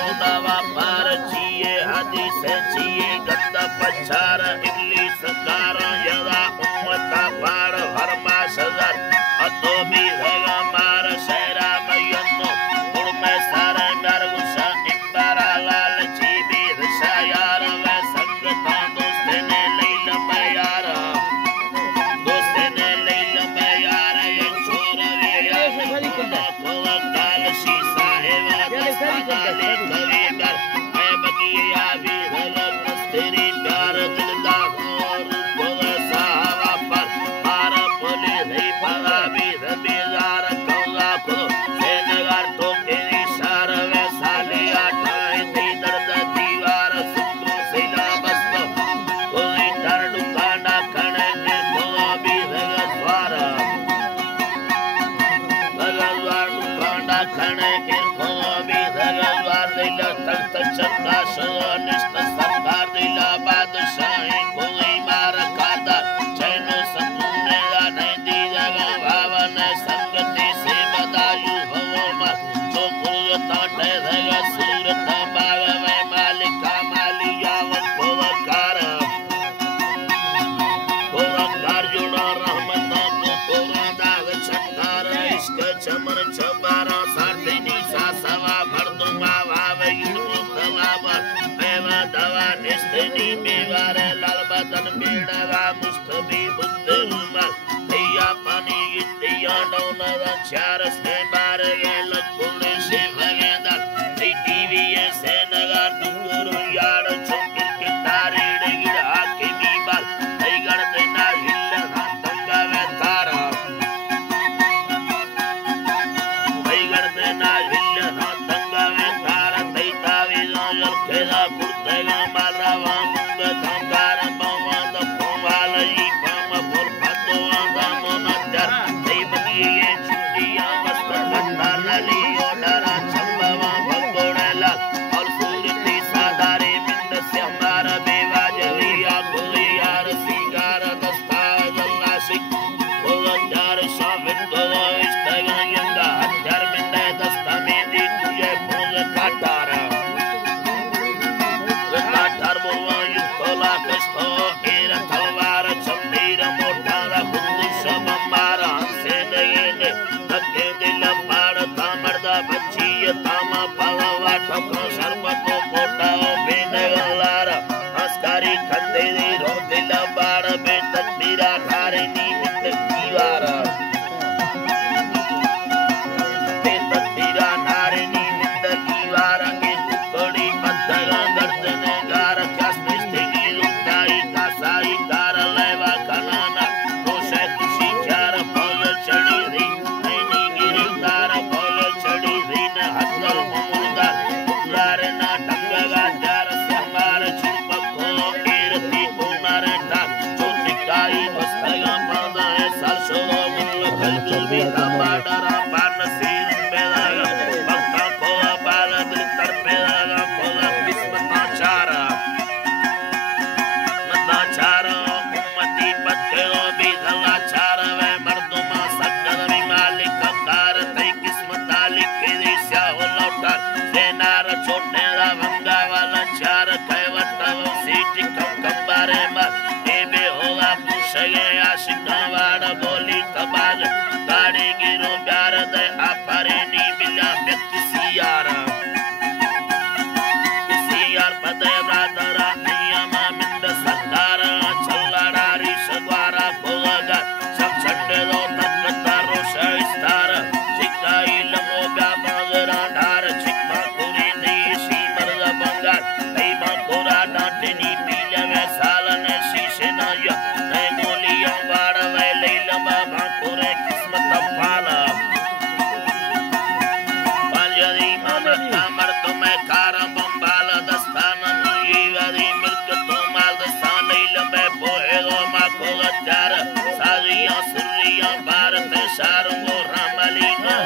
Dava para ciye hadise ciye ganda pachara iblis kara yada ummata para harma sadar atobi dhaga mar shera mayanno urme sara nargusa imbara lal chibi dhayar ve sangata dostene leila mayara dostene leila mayara ye chora ya kola kola kal shi saheba dastana कवीगर है बगिया भी रलग तेरी प्यार दिलदा और Cola सावा पर पार बोले नहीं पगा भी रबीदार कोला को सेनगर तो के इशार वे साले आठाए थी दर्द दीवार सुंदर सिला बस्त कोई डर दुकाना खड़े के कोला भी रगद्वार दुकाना खड़े के कोला भी रगद्वार तख्त चंदा शनिष्ठ सरकार दिला बादशाही कोई मार खाता चैनो सपने नहीं दी जगह भावन संगति से बदायु हो मत जो कुल ताटे रहेगा सूरत बाग में मालिका मालिया वन कोवकार जुड़ा रहमत को कोरा दाग छकार इश्क चमन छबारा साथे निशा सवा भरदुमा भावे दवा निस्तनी बेवार लाल बदन बेड़वा मुस्तबी बुद्धिमा दिया पानी दिया डोना चार से बार ये लकुल से भगेदा टीवी से नगर टुकुर यार चुकिर के तारे गिर आके बीबार आई गड़ते ना हिल तंगा वे तारा आई गड़ते ना हिल तंगा वे तारा तैता वे जल खेला कुर्तेगा मालवा मुंग संगार बवाद कोवाल ई पम फुल फतवा दामन दर दे बगिए छुटिया मस्त गंधार लली ओडरा छंबवा भगोड़ला और सूरती सादारे मिंद से हमारा बेवाजलिया गुलियार सिगार दस्ता जल्लाशिक ओलंजार शाविन गवा इश्तगा यंगा हत्यार मिंद दस्ता में दी तुझे फूल काटारा Tarbola yukola kasto era talwar chambira motara hundu shabamara sene yene takke dil par tamarda bachhiya tama palawa thoko sarbato kota benegalara askari khande di ro dil par be takbira thare ni mit diwara be takbira thare ni mit diwara ke kukodi paddaga gardane बोली कबाल गाड़ी गिरो प्यार दे आपरे नी मिला किसी यार पदे ब्रादरा नियमा मिंद सरकार चल्लाड़ा रिश्वारा खोगा सब छंडे दो तक तारो शस्तार चिकाई लमो बाबरा ढार चिक्का कुरी दी सी मर्द बंगार दई बाकोरा डांटनी पीले वे सालन शीशे नाया नए गोलियां बाड़ वे लैलमा बाकोरे किस्मत पाला पालयदी मन कामर तुम्हें कारम बंबाल दस्तान नुईवदी मिल्क तो माल दस्तान लैलमे पोहे गो माको गजार साजियां सुरियां भारत शारंगो रामली नो